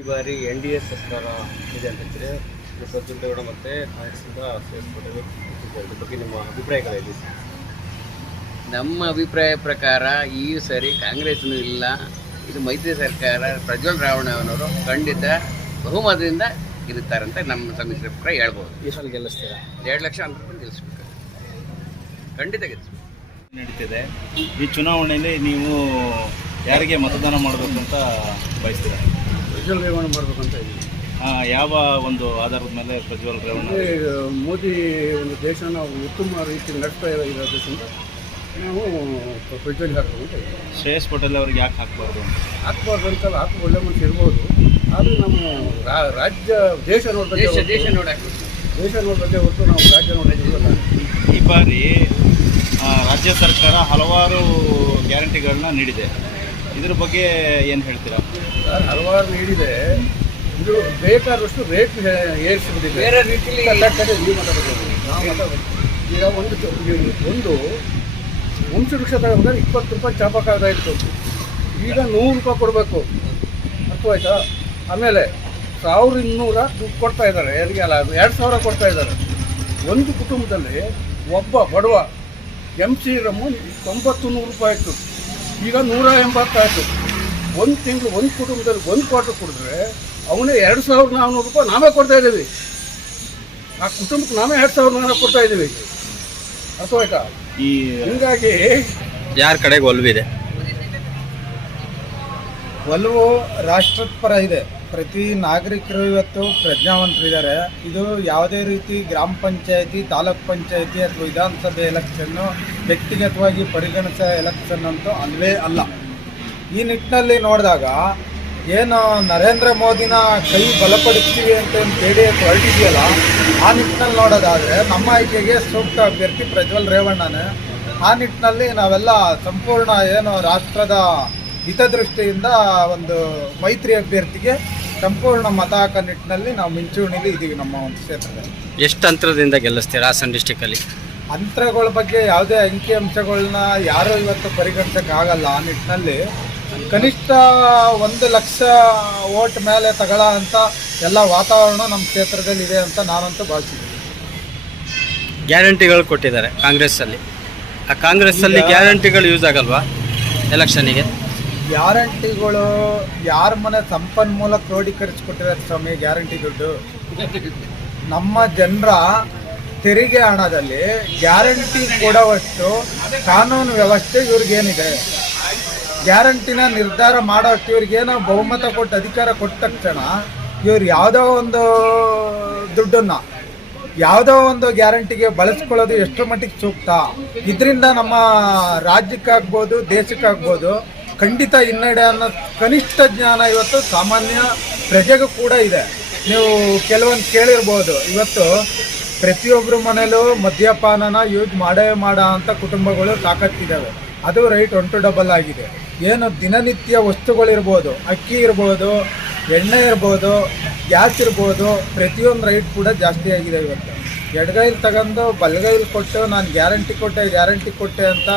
ಈ ಬಾರಿ NDA ಸರ್ಕಾರ ಇದೆ ಅಂತ ಹೇಳ್ತಾರೆ. ಪ್ರಜ್ವಲ್ ಮತ್ತು ಕಾಂಗ್ರೆಸ್ಸಿಂದ ಸೇರಿಸ್ಬಿಟ್ಟರೆ ಇದ್ರ ಬಗ್ಗೆ ನಿಮ್ಮ ಅಭಿಪ್ರಾಯಗಳೇನು? ನಮ್ಮ ಅಭಿಪ್ರಾಯ ಪ್ರಕಾರ ಈ ಸರಿ ಕಾಂಗ್ರೆಸ್ನೂ ಇಲ್ಲ, ಇದು ಮೈತ್ರಿ ಸರ್ಕಾರ. ಪ್ರಜ್ವಲ್ ರೇವಣ್ಣನವರು ಖಂಡಿತ ಬಹುಮತದಿಂದ ಗೆಲ್ಲುತ್ತಾರಂತ ನಮ್ಮ ಸಮ್ಮಿಶ್ರ ಪ್ರಕಾರ ಹೇಳ್ಬೋದು. ಈ ಸಲ ಗೆಲ್ಲಿಸ್ತೀರಾ? 2 ಲಕ್ಷ ಅಂತ ಗೆಲ್ಲಿಸ್ಬೇಕು, ಖಂಡಿತ ಗೆಲ್ಲಿಸ್ಬೇಕು. ನಡೀತಿದೆ ಈ ಚುನಾವಣೆಯಲ್ಲಿ ನೀವು ಯಾರಿಗೆ ಮತದಾನ ಮಾಡಬೇಕು ಅಂತ ಬಯಸ್ತೀರಾ? ಪ್ರಜ್ವಲ್ ರೇವಣ್ಣ ಮಾಡಬೇಕು ಅಂತ ಇದ್ದೀವಿ. ಯಾವ ಒಂದು ಆಧಾರದ ಮೇಲೆ ಪ್ರಜ್ವಲ್ ರೇವಣ್ಣ? ಮೋದಿ ಒಂದು ದೇಶನ ಉತ್ತಮ ರೀತಿಯಲ್ಲಿ ನಡೆಸ್ತಾ ಇರೋದ್ರಿಂದ ನಾವು ಪ್ರಜ್ವಲ್ ಹಾಕಬೇಕು ಅಂತ ಇದ್ದೀವಿ. ಶ್ರೇಯಸ್ ಪಟೇಲ್ ಅವ್ರಿಗೆ ಯಾಕೆ ಹಾಕ್ಬಾರ್ದು? ಹಾಕ್ಬಾರ್ದು ಅಂತಲ್ಲ, ಹಾಕಿ ಒಳ್ಳೆ ಮನುಷ್ಯ ಇರ್ಬೋದು. ಆದರೆ ನಮ್ಮ ರಾಜ್ಯ ದೇಶ ನೋಡ್ಬೇಕು, ದೇಶ ನೋಡಕ್ಕೆ ದೇಶ ನೋಡ್ಬೇಕೆ ಹೊರತು ನಾವು ರಾಜ್ಯ ನೋಡೋದಿಲ್ಲ. ಈ ಬಾರಿ ರಾಜ್ಯ ಸರ್ಕಾರ ಹಲವಾರು ಗ್ಯಾರಂಟಿಗಳನ್ನ ನೀಡಿದೆ, ಇದ್ರ ಬಗ್ಗೆ ಏನು ಹೇಳ್ತೀರಾ? ಹಲವಾರು ನೀಡಿದೆ, ಇದು ಬೇಕಾದಷ್ಟು ರೇಟ್ ಏರಿಸಿಬಿಟ್ಟಿದೆ. ಬೇರೆ ರೀತಿಯಲ್ಲಿ ಈಗ ಒಂದು ವಂಶವೃಕ್ಷ ತಗೊಂಡ್ರೆ 20 ರೂಪಾಯಿ ಚಾಪಕ್ಕಾಗ್ತಾ ಇತ್ತು, ಈಗ 100 ರೂಪಾಯಿ ಕೊಡಬೇಕು. ಅರ್ಥವಾಯ್ತಾ? ಆಮೇಲೆ 1200 ದುಡ್ಡು ಕೊಡ್ತಾ ಇದ್ದಾರೆ, ಯಾರಿಗೆ ಅಲ್ಲ 2000 ಕೊಡ್ತಾ ಇದ್ದಾರೆ. ಒಂದು ಕುಟುಂಬದಲ್ಲಿ ಒಬ್ಬ ಬಡವ MC ರಮ್ಮು 90-100 ರೂಪಾಯಿ ಇತ್ತು, ಈಗ 180 ಆಯಿತು. ಒಂದು ತಿಂಗಳು ಒಂದು ಕುಟುಂಬದಲ್ಲಿ 1 ಕ್ವಾರ್ಟರ್ ಕೊಡಿದ್ರೆ ಅವನೇ 2400 ರೂಪಾಯಿ ನಾವೇ ಕೊಡ್ತಾ ಇದ್ದೀವಿ. ಆ ಕುಟುಂಬಕ್ಕೆ ನಾವೇ 2400 ಕೊಡ್ತಾ ಇದ್ದೀವಿ. ಅರ್ಥವಾಯ್ತಾ? ಹೀಗಾಗಿ ಯಾರ ಕಡೆಗೆ ಒಲವಿದೆ? ಒಲವು ರಾಷ್ಟ್ರದ ಪರ ಇದೆ. ಪ್ರತಿ ನಾಗರಿಕರು ಇವತ್ತು ಪ್ರಜ್ಞಾವಂತರಿದ್ದಾರೆ. ಇದು ಯಾವುದೇ ರೀತಿ ಗ್ರಾಮ ಪಂಚಾಯತಿ, ತಾಲೂಕ್ ಪಂಚಾಯತಿ ಅಥವಾ ವಿಧಾನಸಭೆ ಎಲೆಕ್ಷನ್ನು ವ್ಯಕ್ತಿಗತವಾಗಿ ಪರಿಗಣಿಸೋ ಎಲೆಕ್ಷನ್ ಅಂತೂ ಅಲ್ಲವೇ ಅಲ್ಲ. ಈ ನಿಟ್ಟಿನಲ್ಲಿ ನೋಡಿದಾಗ ಏನು ನರೇಂದ್ರ ಮೋದಿನ ಕೈ ಬಲಪಡಿಸ್ತೀವಿ ಅಂತ ಏನು JDS ಹೊರಟಿದೆಯಲ್ಲ, ಆ ನಿಟ್ಟಿನಲ್ಲಿ ನೋಡೋದಾದರೆ ನಮ್ಮ ಆಯ್ಕೆಗೆ ಸೂಕ್ತ ಅಭ್ಯರ್ಥಿ ಪ್ರಜ್ವಲ್ ರೇವಣ್ಣನೇ. ಆ ನಿಟ್ಟಿನಲ್ಲಿ ನಾವೆಲ್ಲ ಸಂಪೂರ್ಣ ಏನು ರಾಷ್ಟ್ರದ ಹಿತದೃಷ್ಟಿಯಿಂದ ಒಂದು ಮೈತ್ರಿ ಅಭ್ಯರ್ಥಿಗೆ ಸಂಪೂರ್ಣ ಮತ ಹಾಕೋ ನಿಟ್ಟಿನಲ್ಲಿ ನಾವು ಮಿಂಚೂಣಿಲಿ ಇದ್ದೀವಿ. ನಮ್ಮ ಒಂದು ಕ್ಷೇತ್ರದಲ್ಲಿ ಎಷ್ಟು ಅಂತರದಿಂದ ಗೆಲ್ಲಿಸ್ತೀರಾ ಹಾಸನ ಡಿಸ್ಟಿಕಲ್ಲಿ? ಅಂತರಗಳ ಬಗ್ಗೆ ಯಾವುದೇ ಅಂಕಿಅಂಶಗಳನ್ನ ಯಾರೂ ಇವತ್ತು ಪರಿಗಣಿಸೋಕ್ಕಾಗಲ್ಲ. ಆ ನಿಟ್ಟಿನಲ್ಲಿ ಕನಿಷ್ಠ 1 ಲಕ್ಷ ವೋಟ್ ಮೇಲೆ ತಗೊಳ್ಳೋ ಅಂತ ಎಲ್ಲ ವಾತಾವರಣ ನಮ್ಮ ಕ್ಷೇತ್ರದಲ್ಲಿ ಇದೆ ಅಂತ ನಾನಂತೂ ಭಾವಿಸಿದ್ದೀನಿ. ಗ್ಯಾರಂಟಿಗಳು ಕೊಟ್ಟಿದ್ದಾರೆ ಕಾಂಗ್ರೆಸ್ಸಲ್ಲಿ, ಆ ಕಾಂಗ್ರೆಸ್ಸಲ್ಲಿ ಗ್ಯಾರಂಟಿಗಳು ಯೂಸ್ ಆಗಲ್ವಾ ಎಲೆಕ್ಷನಿಗೆ? ಗ್ಯಾರಂಟಿಗಳು ಯಾರ ಮನೆ ಸಂಪನ್ಮೂಲ ಕ್ರೋಢೀಕರಿಸಿಕೊಟ್ಟಿರೋದು ಸ್ವಾಮಿ ಗ್ಯಾರಂಟಿ ದುಡ್ಡು? ನಮ್ಮ ಜನರ ತೆರಿಗೆ ಹಣದಲ್ಲಿ ಗ್ಯಾರಂಟಿ ಕೊಡುವಷ್ಟು ಕಾನೂನು ವ್ಯವಸ್ಥೆ ಇವ್ರಿಗೇನಿದೆ? ಗ್ಯಾರಂಟಿನ ನಿರ್ಧಾರ ಮಾಡೋಷ್ಟು ಇವ್ರಿಗೇನೋ ಬಹುಮತ ಕೊಟ್ಟು ಅಧಿಕಾರ ಕೊಟ್ಟ ತಕ್ಷಣ ಇವ್ರು ಯಾವುದೋ ಒಂದು ದುಡ್ಡನ್ನು ಯಾವುದೋ ಒಂದು ಗ್ಯಾರಂಟಿಗೆ ಬಳಸ್ಕೊಳ್ಳೋದು ಎಷ್ಟು ಮಟ್ಟಿಗೆ ಸೂಕ್ತ? ಇದರಿಂದ ನಮ್ಮ ರಾಜ್ಯಕ್ಕಾಗ್ಬೋದು, ದೇಶಕ್ಕಾಗ್ಬೋದು ಖಂಡಿತ ಹಿನ್ನಡೆ ಅನ್ನೋ ಕನಿಷ್ಠ ಜ್ಞಾನ ಇವತ್ತು ಸಾಮಾನ್ಯ ಪ್ರಜೆಗೂ ಕೂಡ ಇದೆ. ನೀವು ಕೆಲವೊಂದು ಕೇಳಿರ್ಬೋದು, ಇವತ್ತು ಪ್ರತಿಯೊಬ್ಬರ ಮನೇಲೂ ಮದ್ಯಪಾನನ ಯೂಸ್ ಮಾಡೋ ಅಂಥ ಕುಟುಂಬಗಳು ಸಾಕಷ್ಟಿದ್ದಾವೆ. ಅದು ರೈಟ್ 1 to double ಆಗಿದೆ. ಏನು ದಿನನಿತ್ಯ ವಸ್ತುಗಳಿರ್ಬೋದು, ಅಕ್ಕಿ ಇರ್ಬೋದು, ಎಣ್ಣೆ ಇರ್ಬೋದು, ಗ್ಯಾಸ್ ಇರ್ಬೋದು, ಪ್ರತಿಯೊಂದು ರೈಟ್ ಕೂಡ ಜಾಸ್ತಿ ಆಗಿದೆ. ಇವತ್ತು ಎಡಗೈಲಿ ತಗೊಂಡು ಬಲಗೈಲಿ ಕೊಟ್ಟು ನಾನು ಗ್ಯಾರಂಟಿ ಕೊಟ್ಟೆ ಅಂತ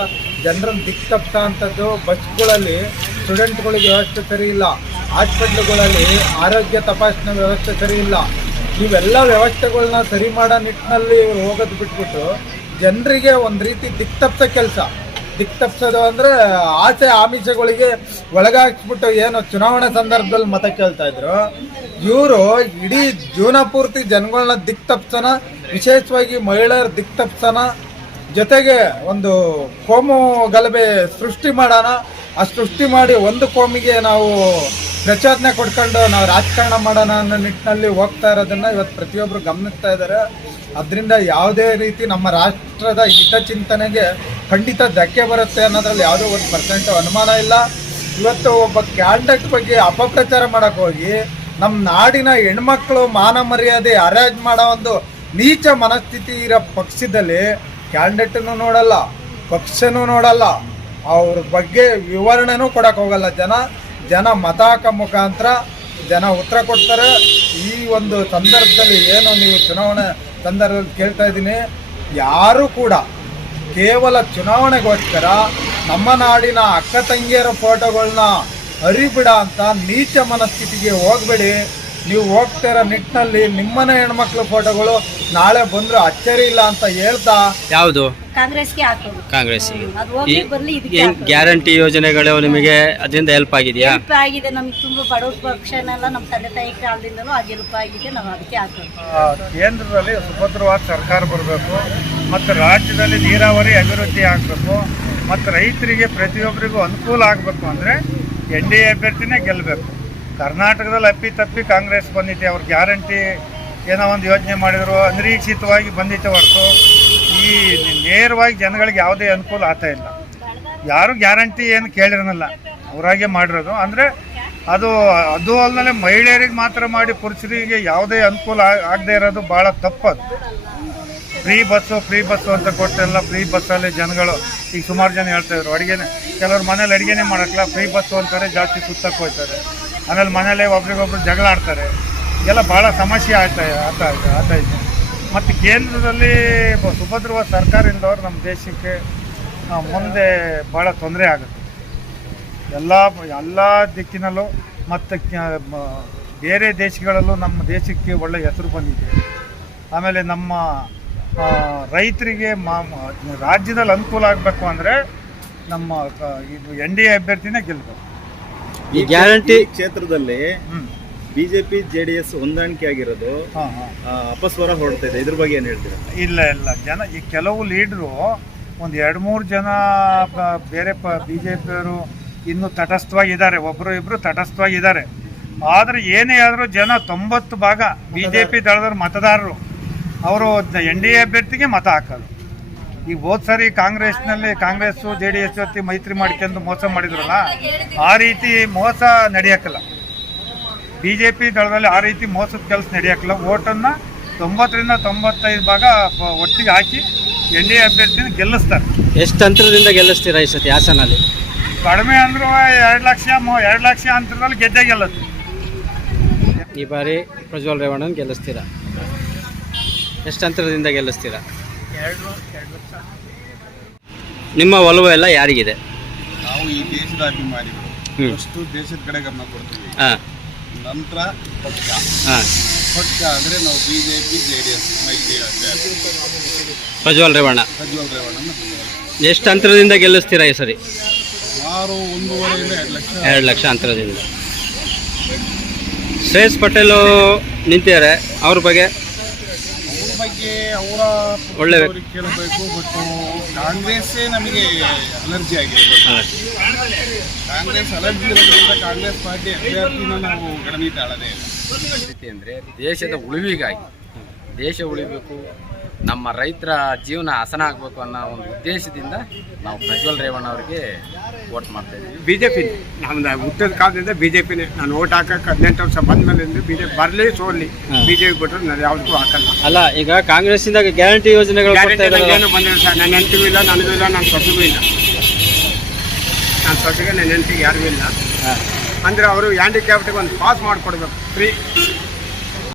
ಜನರನ್ನು ದಿಕ್ತಪ್ಪ ಅಂಥದ್ದು. ಬಸ್ಗಳಲ್ಲಿ ಸ್ಟೂಡೆಂಟ್ಗಳಿಗೆ ವ್ಯವಸ್ಥೆ ಸರಿ ಇಲ್ಲ, ಹಾಸ್ಪಿಟ್ಲುಗಳಲ್ಲಿ ಆರೋಗ್ಯ ತಪಾಸಣೆ ವ್ಯವಸ್ಥೆ ಸರಿ ಇಲ್ಲ. ಇವೆಲ್ಲ ವ್ಯವಸ್ಥೆಗಳನ್ನ ಸರಿ ಮಾಡೋ ನಿಟ್ಟಿನಲ್ಲಿ ಹೋಗೋದು ಬಿಟ್ಬಿಟ್ಟು ಜನರಿಗೆ ಒಂದು ರೀತಿ ದಿಕ್ತಪ್ಸೋದು ಅಂದರೆ ಆಸೆ ಆಮಿಷಗಳಿಗೆ ಒಳಗಾಕ್ಸ್ಬಿಟ್ಟು ಏನು ಚುನಾವಣೆ ಸಂದರ್ಭದಲ್ಲಿ ಮತ ಕೇಳ್ತಾ ಇದ್ರು, ಇವರು ಇಡೀ ಜೀವನ ಪೂರ್ತಿ ಜನಗಳನ್ನ ದಿಕ್ತಪ್ಸನ, ವಿಶೇಷವಾಗಿ ಮಹಿಳೆಯರ ದಿಕ್ತಪ್ಸನ, ಜೊತೆಗೆ ಒಂದು ಕೋಮು ಗಲಭೆ ಸೃಷ್ಟಿ ಮಾಡೋಣ. ಆ ಸೃಷ್ಟಿ ಮಾಡಿ ಒಂದು ಕೋಮಿಗೆ ನಾವು ಪ್ರಚೋದನೆ ಕೊಡ್ಕೊಂಡು ನಾವು ರಾಜಕಾರಣ ಮಾಡೋಣ ಅನ್ನೋ ನಿಟ್ಟಿನಲ್ಲಿ ಹೋಗ್ತಾ ಇರೋದನ್ನು ಇವತ್ತು ಪ್ರತಿಯೊಬ್ಬರು ಗಮನಿಸ್ತಾ ಇದ್ದಾರೆ. ಅದರಿಂದ ಯಾವುದೇ ರೀತಿ ನಮ್ಮ ರಾಷ್ಟ್ರದ ಹಿತಚಿಂತನೆಗೆ ಖಂಡಿತ ಧಕ್ಕೆ ಬರುತ್ತೆ ಅನ್ನೋದ್ರಲ್ಲಿ ಯಾವುದೋ 1% ಅನುಮಾನ ಇಲ್ಲ. ಇವತ್ತು ಒಬ್ಬ ಕ್ಯಾಂಡಿಡೇಟ್ ಬಗ್ಗೆ ಅಪಪ್ರಚಾರ ಮಾಡೋಕ್ಕೆ ಹೋಗಿ ನಮ್ಮ ನಾಡಿನ ಹೆಣ್ಮಕ್ಳು ಮಾನ ಮರ್ಯಾದೆ ಹರಾಜು ಮಾಡೋ ಒಂದು ನೀಚ ಮನಸ್ಥಿತಿ ಇರೋ ಪಕ್ಷದಲ್ಲಿ ಕ್ಯಾಂಡಿಡೇಟನ್ನು ನೋಡಲ್ಲ, ಪಕ್ಷನೂ ನೋಡಲ್ಲ, ಅವ್ರ ಬಗ್ಗೆ ವಿವರಣೆನೂ ಕೊಡೋಕೆ ಹೋಗಲ್ಲ. ಜನ ಮತ ಹಾಕೋ ಮುಖಾಂತರ ಜನ ಉತ್ತರ ಕೊಡ್ತಾರೆ. ಈ ಒಂದು ಸಂದರ್ಭದಲ್ಲಿ ಏನು ನೀವು ಚುನಾವಣೆ ಸಂದರ್ಭದಲ್ಲಿ ಕೇಳ್ತಾ ಇದ್ದೀನಿ, ಯಾರೂ ಕೂಡ ಕೇವಲ ಚುನಾವಣೆಗೋಸ್ಕರ ನಮ್ಮ ನಾಡಿನ ಅಕ್ಕ ತಂಗಿಯರ ಫೋಟೋಗಳನ್ನ ಅರಿಬಿಡ ಅಂತ ನೀಚ ಮನಸ್ಥಿತಿಗೆ ಹೋಗ್ಬೇಡಿ. ನೀವು ಹೋಗ್ತಾ ಇರೋ ನಿಟ್ಟಿನಲ್ಲಿ ನಿಮ್ಮನೆ ಹೆಣ್ಮಕ್ಳ ಫೋಟೋಗಳು ನಾಳೆ ಬಂದ್ರೆ ಅಚ್ಚರಿ ಇಲ್ಲ ಅಂತ ಹೇಳ್ತಾ ಯಾವುದು ಕಾಂಗ್ರೆಸ್ಗೆ ಹಾಕೋದು. ಕಾಂಗ್ರೆಸ್ಸಿಗೆ ಅದು ಹೋಗಿ ಬರ್ಲಿ ಇದಕ್ಕೆ ಏನ್ ಗ್ಯಾರಂಟಿ ಯೋಜನೆಗಳು ನಿಮಗೆ ಅದರಿಂದ ಹೆಲ್ಪ್ ಆಗಿದೆಯಾ? ಹೆಲ್ಪ್ ಆಗಿದೆ. ನಮಗೆ ತುಂಬಾ ಬಡವ್ರ ಪಕ್ಷನೆಲ್ಲ ನಮ್ಮ ತಂದೆ ತಾಯಿ ಕಾಲದಿಂದಲೂ ಹಾಗೆ ಹೆಲ್ಪ್ ಆಗಿದೆ. ನಾವು ಅದಕ್ಕೆ ಹಾಕೋದು. ಕೇಂದ್ರದಲ್ಲಿ ಸುಭದ್ರವಾದ ಸರ್ಕಾರ ಬರಬೇಕು ಮತ್ತು ರಾಜ್ಯದಲ್ಲಿ ನೀರಾವರಿ ಅಭಿವೃದ್ಧಿ ಆಗಬೇಕು ಮತ್ತು ರೈತರಿಗೆ ಪ್ರತಿಯೊಬ್ಬರಿಗೂ ಅನುಕೂಲ ಆಗಬೇಕು ಅಂದರೆ NDA ಅಭ್ಯರ್ಥಿನೇ ಗೆಲ್ಲಬೇಕು. ಕರ್ನಾಟಕದಲ್ಲಿ ಅಪ್ಪಿತಪ್ಪಿ ಕಾಂಗ್ರೆಸ್ ಬಂದಿದೆ. ಅವ್ರು ಗ್ಯಾರಂಟಿ ಏನೋ ಒಂದು ಯೋಜನೆ ಮಾಡಿದ್ರು, ಅನಿರೀಕ್ಷಿತವಾಗಿ ಬಂದಿತ್ತು ಹೊರತು ಈ ನೇರವಾಗಿ ಜನಗಳಿಗೆ ಯಾವುದೇ ಅನುಕೂಲ ಆಗ್ತಾ ಇಲ್ಲ. ಯಾರು ಗ್ಯಾರಂಟಿ ಏನು ಕೇಳಿರಲ್ಲ, ಅವರಾಗೆ ಮಾಡಿರೋದು. ಅಂದರೆ ಅದು ಅಲ್ಲದೆ ಮಹಿಳೆಯರಿಗೆ ಮಾತ್ರ ಮಾಡಿ ಪುರುಷರಿಗೆ ಯಾವುದೇ ಅನುಕೂಲ ಆಗದೆ ಇರೋದು ಭಾಳ ತಪ್ಪದು. ಫ್ರೀ ಬಸ್ಸು ಅಂತ ಕೊಟ್ಟೆಲ್ಲ ಫ್ರೀ ಬಸ್ಸಲ್ಲಿ ಜನಗಳು ಈಗ ಸುಮಾರು ಜನ ಹೇಳ್ತಾಯಿದ್ರು ಅಡುಗೆನೇ, ಕೆಲವ್ರು ಮನೇಲಿ ಅಡುಗೆನೇ ಮಾಡೋಕ್ಕಲ್ಲ, ಫ್ರೀ ಬಸ್ಸು ಅಂತಾರೆ, ಜಾಸ್ತಿ ಸುತ್ತಕ್ಕೆ ಹೋಗ್ತಾರೆ. ಆಮೇಲೆ ಮನೇಲಿ ಒಬ್ರಿಗೊಬ್ರು ಜಗಳ ಆಡ್ತಾರೆ. ಎಲ್ಲ ಭಾಳ ಸಮಸ್ಯೆ ಆಗ್ತಾ ಇದೆ. ಮತ್ತು ಕೇಂದ್ರದಲ್ಲಿ ಸುಭದ್ರವಾದ ಸರ್ಕಾರ ಇಲ್ಲದವ್ರು ನಮ್ಮ ದೇಶಕ್ಕೆ ಮುಂದೆ ಭಾಳ ತೊಂದರೆ ಆಗುತ್ತೆ ಎಲ್ಲ ದಿಕ್ಕಿನಲ್ಲೂ. ಮತ್ತು ಬೇರೆ ದೇಶಗಳಲ್ಲೂ ನಮ್ಮ ದೇಶಕ್ಕೆ ಒಳ್ಳೆಯ ಹೆಸರು ಬಂದಿದೆ. ಆಮೇಲೆ ನಮ್ಮ ರೈತರಿಗೆ ರಾಜ್ಯದಲ್ಲಿ ಅನುಕೂಲ ಆಗಬೇಕು ಅಂದರೆ ನಮ್ಮ ಇದು NDA ಅಭ್ಯರ್ಥಿನೇ ಗೆಲ್ಲಬೇಕು. ಈ ಗ್ಯಾರಂಟಿ ಕ್ಷೇತ್ರದಲ್ಲಿ ಬಿಜೆಪಿ JDS ಹೊಂದಾಣಿಕೆ ಆಗಿರೋದು ಅಪಸ್ವರ ಹೊರಡ್ತಾ ಇದೆ, ಇದ್ರ ಬಗ್ಗೆ ಏನು ಹೇಳ್ತೀರಾ? ಇಲ್ಲ ಜನ ಈ ಕೆಲವು ಲೀಡ್ರು ಒಂದು 2-3 ಜನ ಬೇರೆ BJPಯವರು ಇನ್ನೂ ತಟಸ್ಥವಾಗಿದ್ದಾರೆ, ಒಬ್ಬರು ಇಬ್ಬರು ತಟಸ್ಥವಾಗಿದ್ದಾರೆ. ಆದರೆ ಏನೇ ಆದರೂ ಜನ 90% BJP ದಳದವ್ರ ಮತದಾರರು ಅವರು NDA ಅಭ್ಯರ್ಥಿಗೆ ಮತ ಹಾಕೋದು. ಈಗ ಹೋದ ಸಾರಿ ಕಾಂಗ್ರೆಸ್ಸು JDS ಜೊತೆ ಮೈತ್ರಿ ಮಾಡ್ಕೊಂಡು ಮೋಸ ಮಾಡಿದ್ರಲ್ಲ, ಆ ರೀತಿ ಮೋಸ ನಡೆಯೋಕ್ಕಲ್ಲ. BJP ದಳದಲ್ಲಿ ಆ ರೀತಿ ಮೋಸದ ಕೆಲಸ ನಡೆಯೋಕ್ಕಲ್ಲ. ಓಟನ್ನು 90-95% ಒಟ್ಟಿಗೆ ಹಾಕಿ NDA ಅಭ್ಯರ್ಥಿನ ಗೆಲ್ಲಿಸ್ತಾರೆ. ಎಷ್ಟು ಅಂತರದಿಂದ ಗೆಲ್ಲಿಸ್ತೀರಾ ಈ ಸತಿ ಹಾಸನಲ್ಲಿ? ಕಡಿಮೆ ಅಂದರೂ 2 ಲಕ್ಷ ಅಂತರದಲ್ಲಿ ಗೆದ್ದೇ ಗೆಲ್ಲುತ್ತೆ. ಈ ಬಾರಿ ಪ್ರಜ್ವಲ್ ರೇವಣ್ಣನ ಗೆಲ್ಲಿಸ್ತೀರಾ? ಎಷ್ಟು ಅಂತರದಿಂದ ಗೆಲ್ಲಿಸ್ತೀರಾ? 2 ಲಕ್ಷ. ನಿಮ್ಮ ಒಲವು ಎಲ್ಲ ಯಾರಿಗಿದೆ? ನಾವು ಈ ದೇಶದ ಅಭಿಮಾನಿಗಳು, ಫಸ್ಟು ದೇಶದ ಕಡೆ ಗಮನ ಕೊಡ್ತೀವಿ. ನಂತರ ಪಕ್ಷ ಅಂದರೆ ನಾವು BJP JDS ಮೈತ್ರಿ ಪ್ರಜ್ವಲ್ ರೇವಣ್ಣ. ರೇವಣ್ಣನ ಎಷ್ಟು ಅಂತರದಿಂದ ಗೆಲ್ಲಿಸ್ತೀರಾ ಈ ಸರಿ? ಸುಮಾರು 1.5 ಇಂದ 2 ಲಕ್ಷ ಅಂತರದಿಂದ. ಶ್ರೇಯಸ್ ಪಟೇಲ್ ನಿಂತಿದ್ದಾರೆ, ಅವ್ರ ಬಗ್ಗೆ ಅವರ ಒಳ್ಳೆ ಕೇಳಬೇಕು. ಬಟ್ ಕಾಂಗ್ರೆಸ್ಸೇ ನಮಗೆ ಅಲರ್ಜಿ ಆಗಿದೆ. ಕಾಂಗ್ರೆಸ್ ಅಲರ್ಜಿ ಇರೋದ್ರಿಂದ ಕಾಂಗ್ರೆಸ್ ಪಾರ್ಟಿ ಅಭ್ಯರ್ಥಿನ ನಾವು ಗಣನೆ ತಾಳದೇ ಇಲ್ಲ. ಅಂದರೆ ದೇಶದ ಉಳಿವಿಗಾಗಿ, ದೇಶ ಉಳಿಬೇಕು, ನಮ್ಮ ರೈತರ ಜೀವನ ಹಸನ ಆಗಬೇಕು ಅನ್ನೋ ಒಂದು ಉದ್ದೇಶದಿಂದ ನಾವು ಪ್ರಜ್ವಲ್ ರೇವಣ್ಣ ಅವರಿಗೆ ವೋಟ್ ಮಾಡ್ತಾ ಇದ್ದೀವಿ. BJP ನಮ್ದು ಹುಟ್ಟದ ಕಾಲದಿಂದ BJPನೇ. ನಾನು ಓಟ್ ಹಾಕಕ್ಕೆ 18 ವರ್ಷ ಬಂದ ಮೇಲೆ BJP ಬರಲಿ ಸೋಲಿ, BJP ಬಿಟ್ಟರೆ ನಾನು ಯಾವುದಕ್ಕೂ ಹಾಕಲ್ಲ. ಅಲ್ಲ, ಈಗ ಕಾಂಗ್ರೆಸ್ಸಿಂದ ಗ್ಯಾರಂಟಿ ಯೋಜನೆಗಳು ಏನು ಬಂದಿಲ್ಲ ಸರ್. ನನ್ನ ಹೆಂಡತಿಗೂ ಇಲ್ಲ, ನನಗೂ ಇಲ್ಲ, ನನ್ನ ಸೊಸೆಗೂ ಇಲ್ಲ. ನನ್ನ ಸೊಸೆಗೆ ನನ್ನ ಹೆಂಡತಿಗೆ ಯಾರಿಗೂ ಇಲ್ಲ. ಅಂದರೆ ಅವರು ಹ್ಯಾಂಡಿಕ್ಯಾಪ್ಟಿಗೆ ಒಂದು ಪಾಸ್ ಮಾಡಿಕೊಡ್ಬೇಕು, ಫ್ರೀ